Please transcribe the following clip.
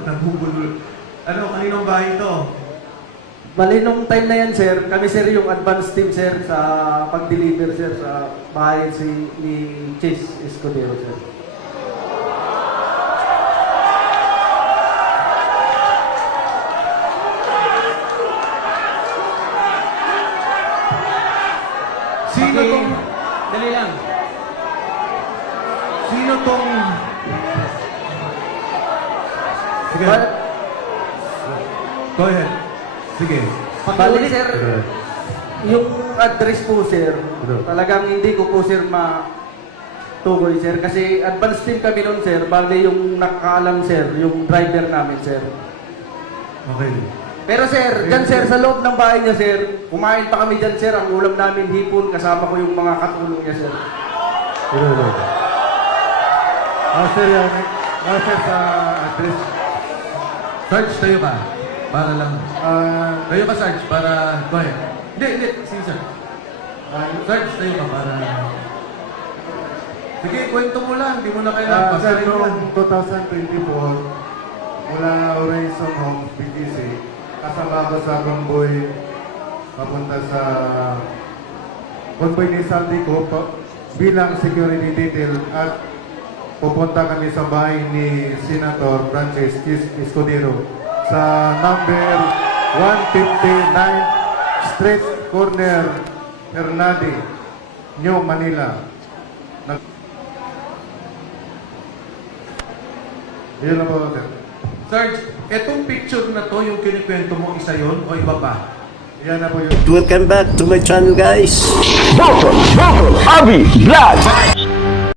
nabubulol. Ano, kaninong bahay ito? Bali, nung time na yan, sir, kami, sir, yung advance team, sir, sa pag-deliver, sir, sa bahay ni Chase Escudero, sir. Sino tong... Dali lang. Sino tong... Sige. Go ahead. Sige. Bali, sir, yung address po, sir, talagang hindi ko po, sir, matukoy, sir. Kasi advance team kami nun, sir. Bali, yung nakakaalam, sir, yung driver namin, sir. Okay. Pero, sir, dyan, sir, sa loob ng bahay niya, sir, kumain pa kami dyan, sir. Ang ulam namin, hipon, kasama ko yung mga katulong niya, sir. Sir, sir, sa address. Sarge, tayo ka. Para lang. Tayo ka, Sarge, para... Go ahead. Hindi. Sige, sir. Sarge, tayo ka para... Sige, kwento mo lang. Hindi mo na kailangan Sir, pasarin yan. noong 2024, mula Horizon Homes, PGC, kasama ko sa convoy papunta sa convoy ni Saldico bilang security detail at pupunta kami sa bahay ni Senator Francis Escudero sa number 159 Street Corner, Hernadi, New Manila. Yun na po, sir. Sarge, etong picture na to, yung kinikwento mo, isa yon o iba pa? Yan na po yun. Welcome back to my channel, guys. Boko, Abi, Vlog.